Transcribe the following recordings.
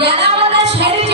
Mama,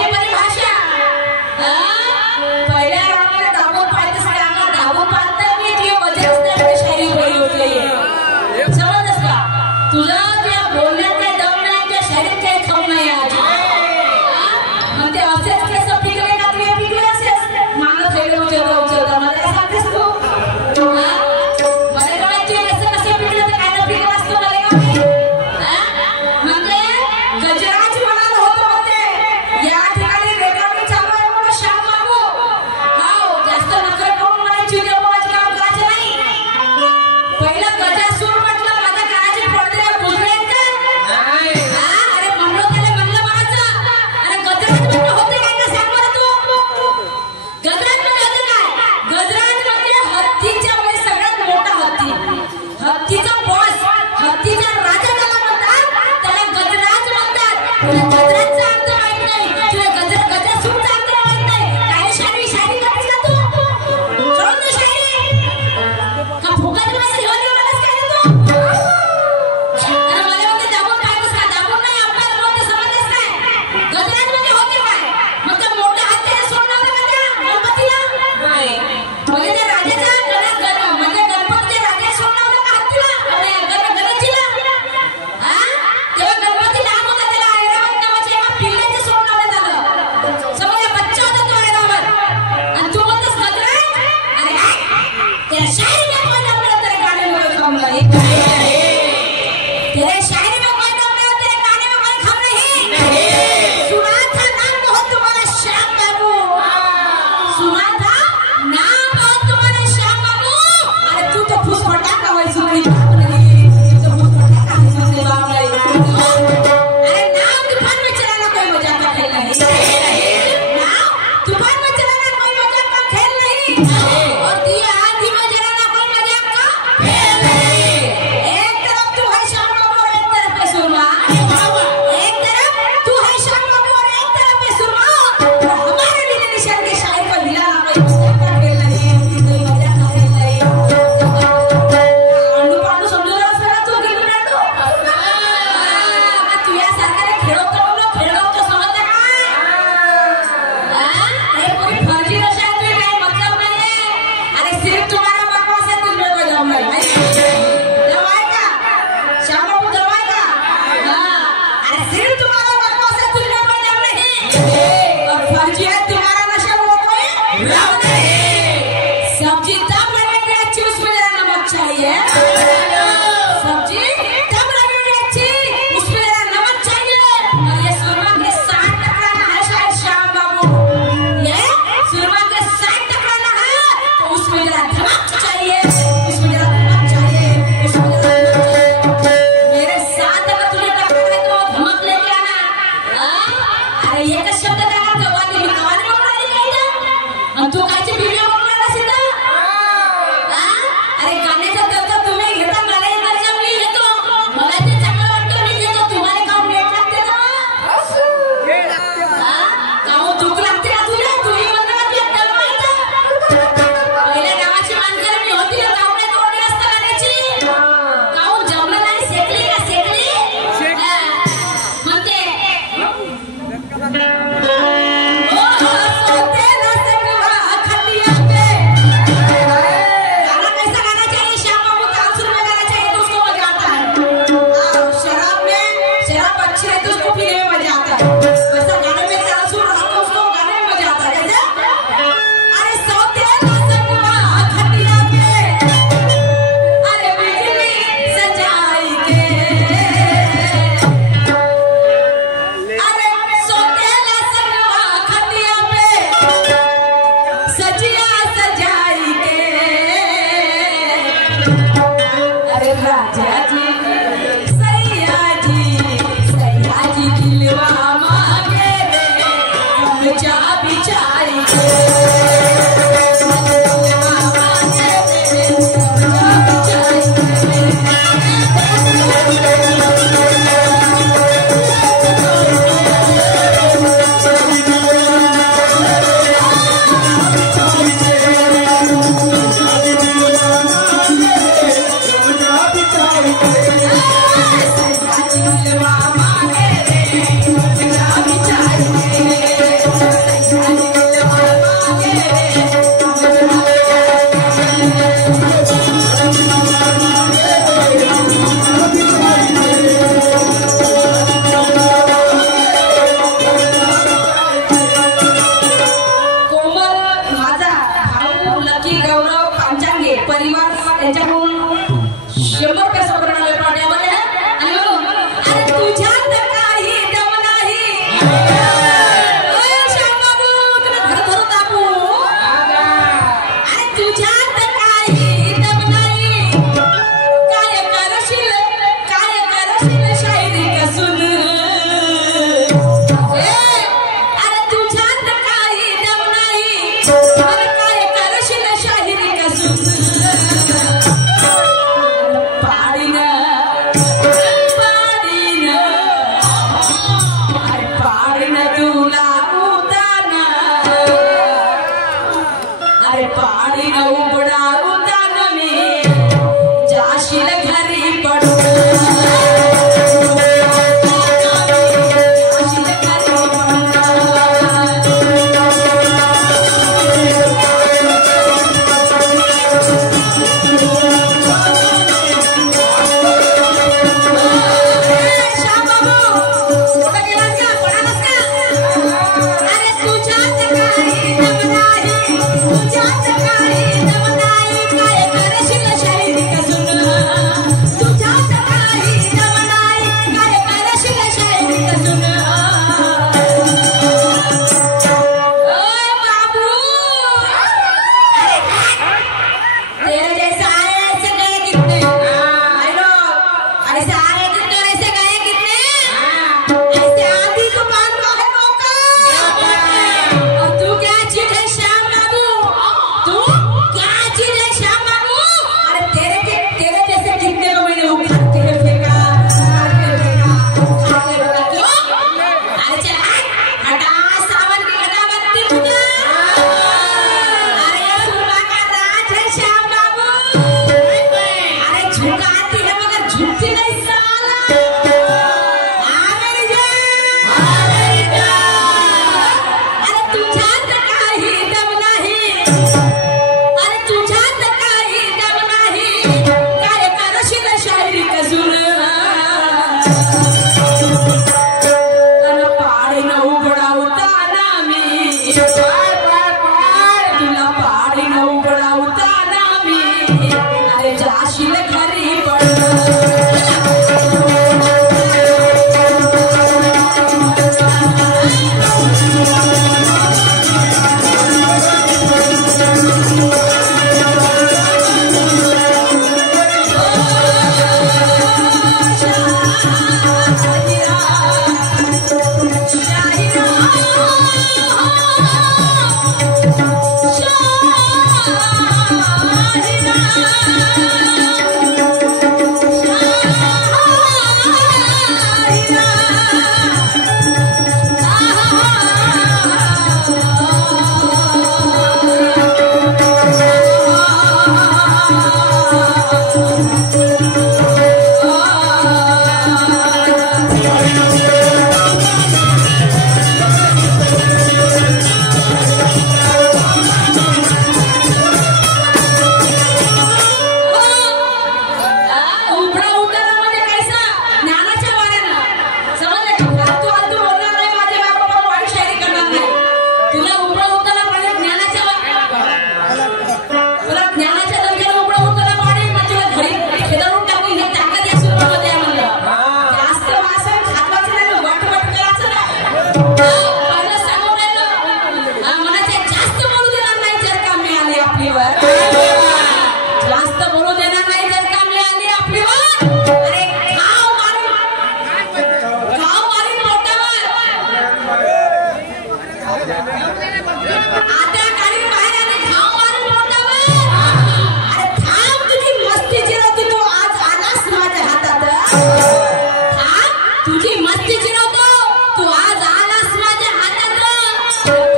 नव्हतो तू आज आलास माझ्या हातात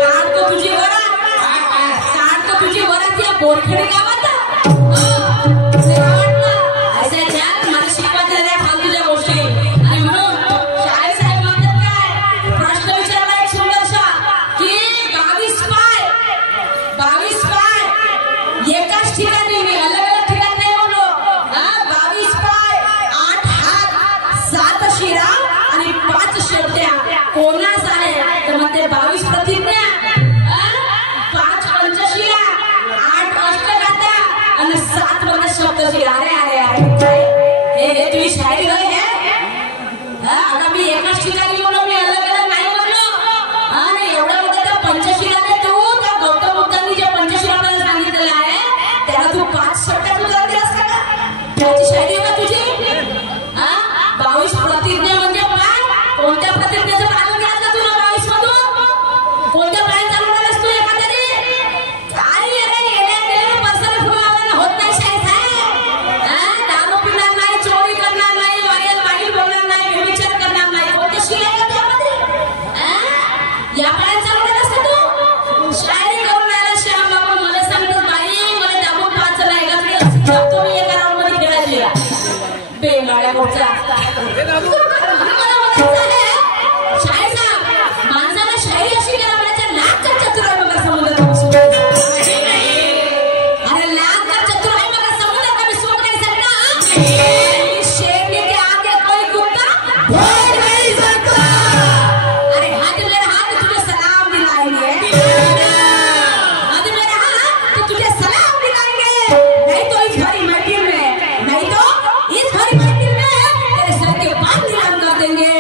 काढतो तुझी वरात या बोरखेडे गावात कोणास आहे तर मग ते 22 प्रतिज्ञा 5 पंचशिला 8 अष्टगाथा आणि 7 बंद सप्तशिला अरे अरे अरे हे तुम्ही शायरी आहे आता मी एकाच ठिकाणी बोललो मी अलग अलग नाही बोललो आणि एवढं मोठं त्या पंचशिलाने तू त्या गौतम बुद्धांनी जे पंचशिला आपल्याला सांगितलेलं आहे त्याला तू 5 शब्दात उदाहरण दिलास का त्याची शायरी आहे का तुझी 22 प्रतिज्ञा म्हणजे काय कोणत्या प्रतिज्ञेचं पालन केलं का तुला 22 मधून कोणत्या पायी चालू केलंस तू एखाद्याने काय येण्या पर्सने फुलं लावल्यानं होत नाही शाळेत आहे दारू पिणार नाही चोरी करणार नाही वाईल बोलणार नाही व्यभिचार करणार नाही कोणते शिले आहे त्यामध्ये या पायी चालू केलंस का तू शायरी करून आला श्याम बाबा मला सांगतो बाई मला दाबून 5 नाही का तो मी एका राऊंड मध्ये खेळायची बेंगाड्या मोठा माणसाला शायरी अशी केला म्हणायच्या लाख चतुर आहे मग समुद्र अरे लाख चतुर आहे मग समुद्र का विश्व कर सकता शेरनी के आगे कोई कुत्ता बोल नहीं सकता अरे हाथ मेरा हाथ तुझे सलाम दिलाएंगे हाथ मेरा हाथ तुझे सलाम दिलाएंगे नहीं तो इस भरी महफिल में तेरे सर के बाल नीलाम कर देंगे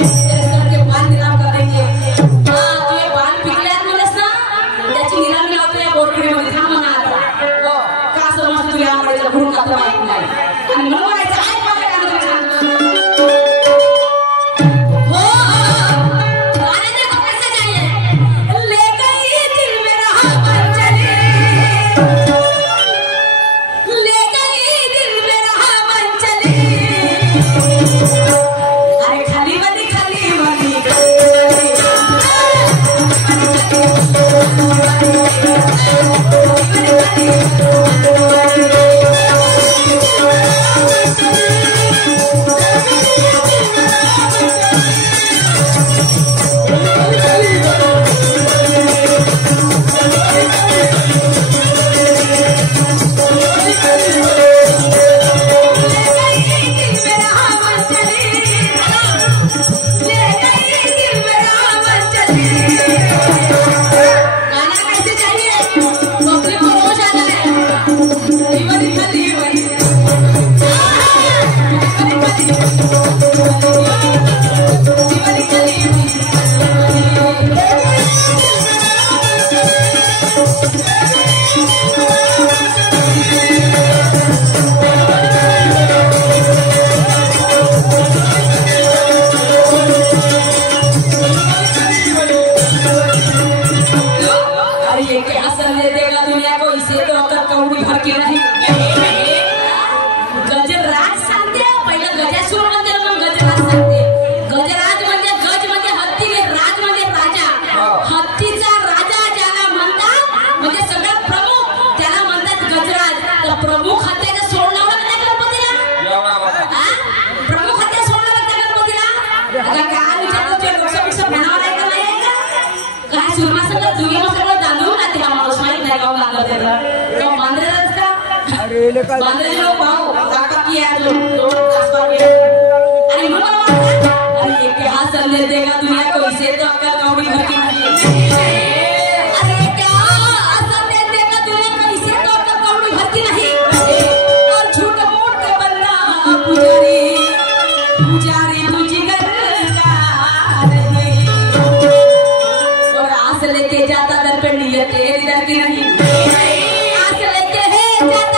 बांधले लोग भाव काका किया जो अरे मन अरे ये क्या चलने देगा दुनिया को इसे तो अकल कौड़ी भरती नहीं अरे क्या चलने देगा दुनिया को इसे तो अकल कौड़ी भरती नहीं और झूठ मूठ के बंदा पुजारी तुझी घर का नहीं और आस लेके जाता दर पे नियत तेरी दर की नहीं आस लेके है जाता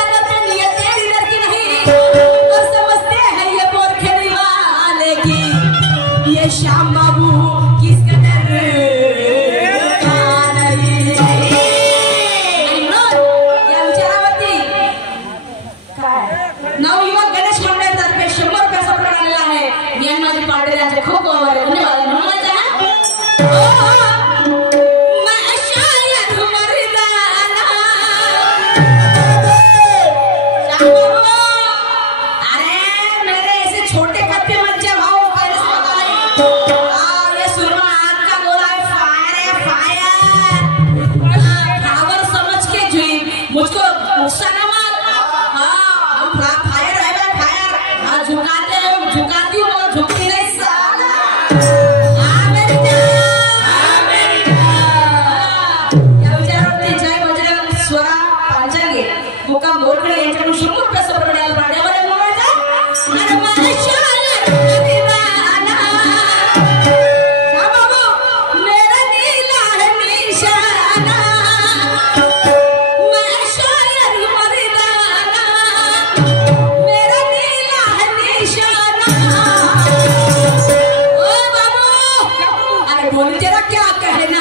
श्याम बाबू किस कदर या विचारावरती काय नवयुवक गणेश मंडळातर्फे 100 रुपयाचा प्रकार आलेला आहे. मी आणि माझे पाटील यांचे खूप धन्यवाद. बोल तेरा क्या कहना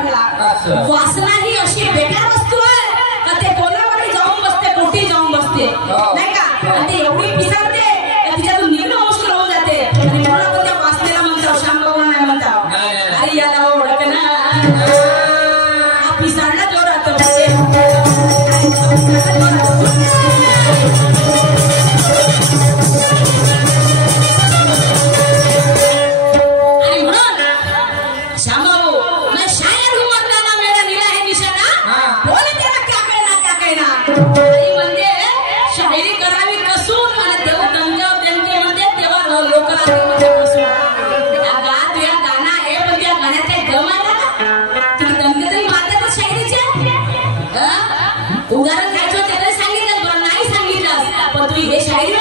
वासना ही अशी बेकार वस्तू आहे का ते कोणाकडे जाऊन बसते कोटी जाऊन बसते नाही का आणि ते एवढी पिसाळते तिच्यातून निघणं मुश्किल होऊन जाते आणि म्हणून आपण त्या वासनेला म्हणतो शांबाबा नाही म्हणतो अरे याला ओळख ना हा पिसाळला जोरात उदाहरण घ्यायचं ते तरी सांगितलं बरं नाही सांगितलं पण तुम्ही हे शाहीर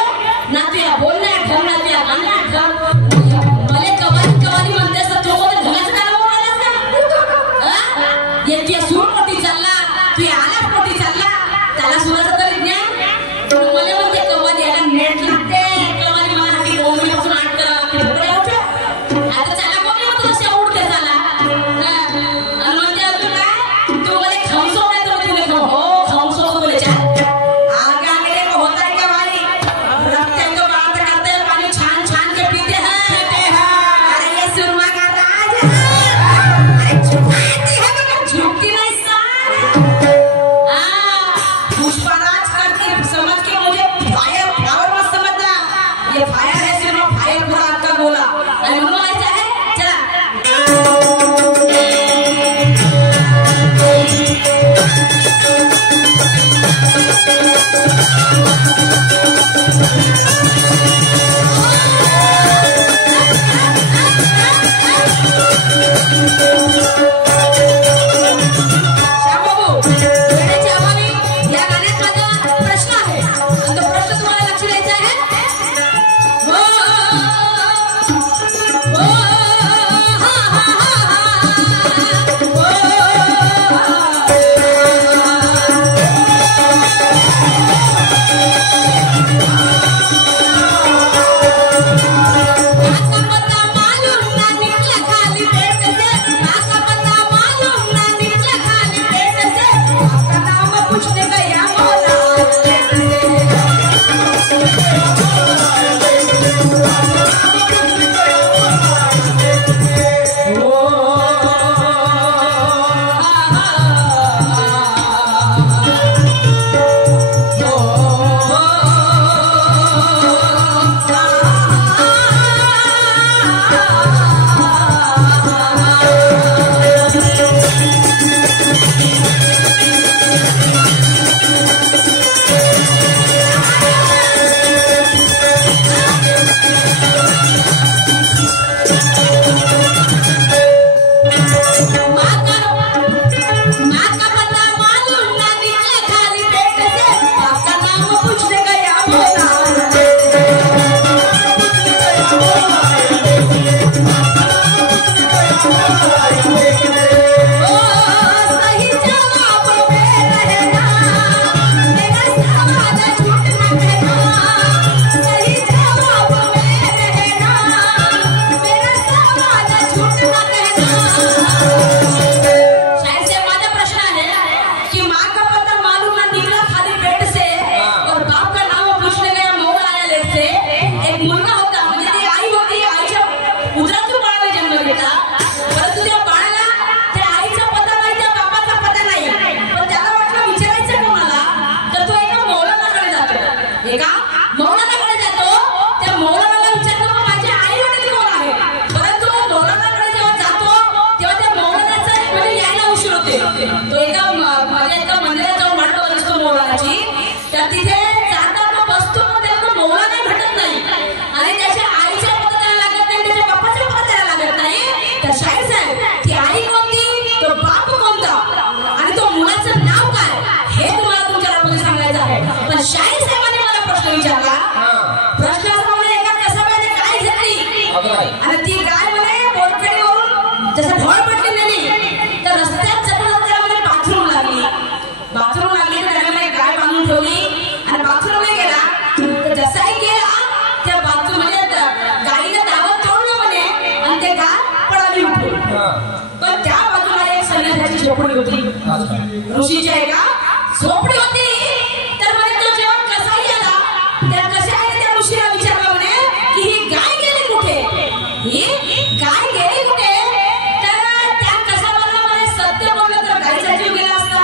ना तुझ्या बोलण्यात ठेव ना तुझ्या गाण्यात ठेव मला कवाली म्हणतेस तर तो मध्ये घराचं काय बोलायला ना येते सूरपटी चालला तू आला पटी चालला त्याला सुराचं तरी ज्ञान मला म्हणते कवाली याला नेट लागते कवाली मला हाती कोंबडी पासून आठ करा आता त्याला कोणी म्हणतो असे उडते त्याला आणि म्हणजे अजून काय तू मला खमसो नाही तर तुला हो आगे आगे होता है क्या भाई रखते हैं तो बात करते ऋषीची आहे का झोपडी होती तर म्हणे तो जेवण कसाही आला त्या कशाने त्या ऋषीला विचारलं म्हणे की ही गाय गेली कुठे तर त्या कसा बोलला म्हणे सत्य बोललं तर गायचा जीव गेला असता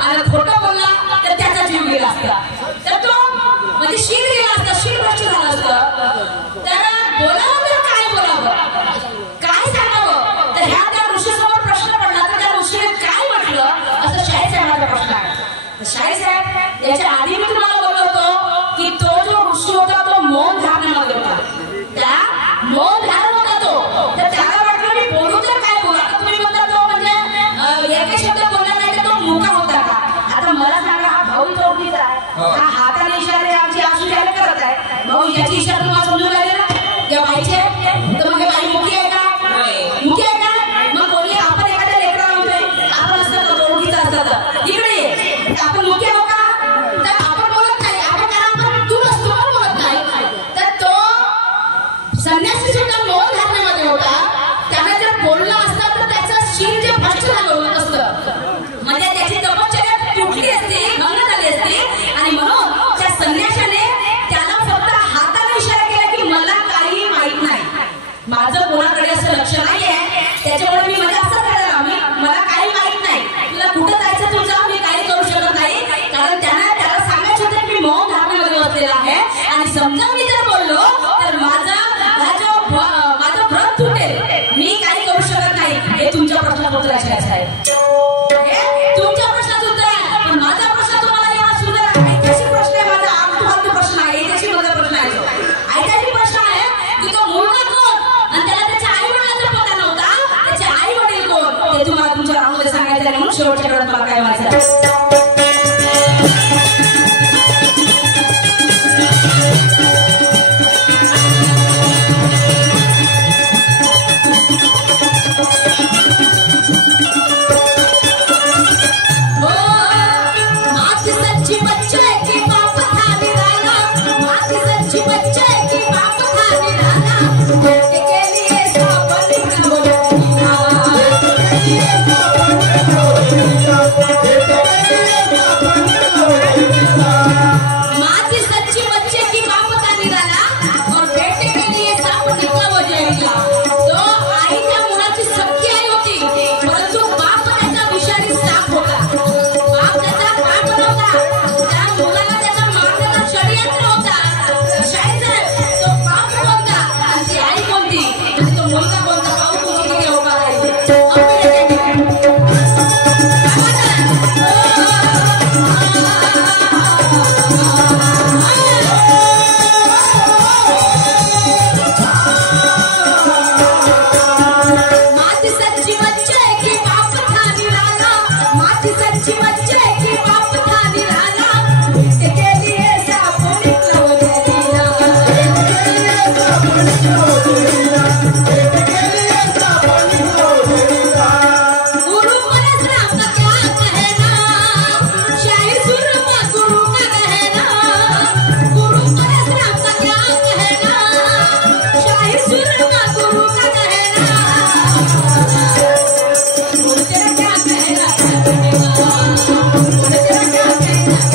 आणि खोटं बोलला तर त्याचा जीव गेला असता तर तो म्हणजे शीर गेला असता शीर भ्रष्ट झाला असतं तर बोलावं तर काय बोलावं काय सांगावं तर ह्या त्या ऋषीसमोर प्रश्न पडला तर त्या ऋषीने काय म्हटलं असं शाहीर साहेबांचा प्रश्न आहे शाहीर साहेब याच्या आधी मी तुम्हाला बोललो होतो की तो जो ऋषी होता तो मौन धारणेमध्ये होता त्या मौन धारण होता तो तर त्याला वाटलं मी बोलू तर काय बोला तुम्ही म्हणता तो म्हणजे एका शब्द बोलला नाही तर तो मुका होता का आता मला सांगा हा भाऊ चौकीचा आहे हा हाताने इशारे आमची आशू इशारे करत आहे भाऊ याची इशारा तुम्हाला समजून राहिले ना किंवा बाईचे तर मग बाई मुखी आहे का मुखी आहे का मग कोणी आपण एखाद्या लेकराला म्हणतोय आपण असं चौकीचा असतात इकडे आपण मुख्य हो का तर आपण बोलत नाही आपण कारण आपण तू नसतो पण बोलत नाही तर तो संन्यासी सुद्धा मौन धारणेमध्ये होता त्याने जर बोलला असता तर त्याचं शीर जे भ्रष्ट झालं होत असतं म्हणजे त्याची तपश्चर्या तुटली असती भंग झाली असती आणि म्हणून त्या संन्याशाने त्याला फक्त हाताने इशारा केला की मला काही माहित नाही माझं कोणाकडे असं लक्ष नाहीये त्याच्यामुळे मी म्हणजे असं करायला मला काही माहित नाही तुला कुठं जायचं तू जा मी काही करू शकत नाही कारण त्याला सांगायचं होतं की मी मौन धारणेमध्ये बसलेला आहे आणि समजा मी जर बोललो तर माझं व्रत तुटेल मी काही करू शकत नाही हे तुमच्या प्रश्नात उत्तर आहे तुमच्या प्रश्नात उत्तर आहे पण माझा प्रश्न तुम्हाला एवढा सुंदर आहे ऐतिहासिक प्रश्न आहे माझा आमचा प्रश्न आहे ऐतिहासिक माझा प्रश्न आहे ऐतिहासिक प्रश्न आहे की तो मुलगा कोण आणि त्याला त्याच्या आई वडिलांचा पत्ता नव्हता त्याचे आई वडील कोण ते तुम्हाला तुमच्या राहून सांगायचं आहे म्हणून शेवटच्या काळात मला काय व्हायचं Hey,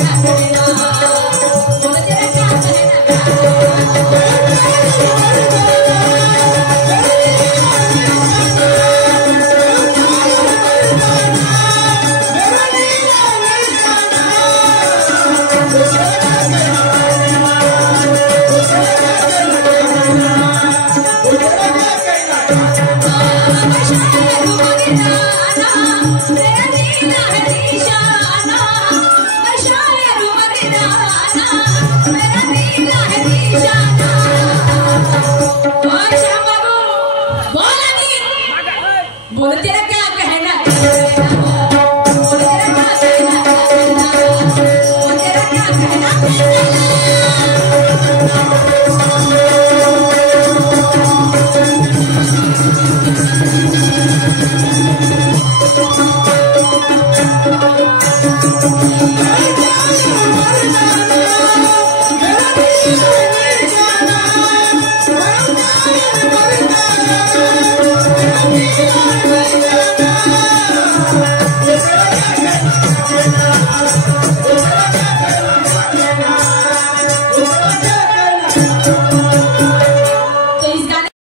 घातले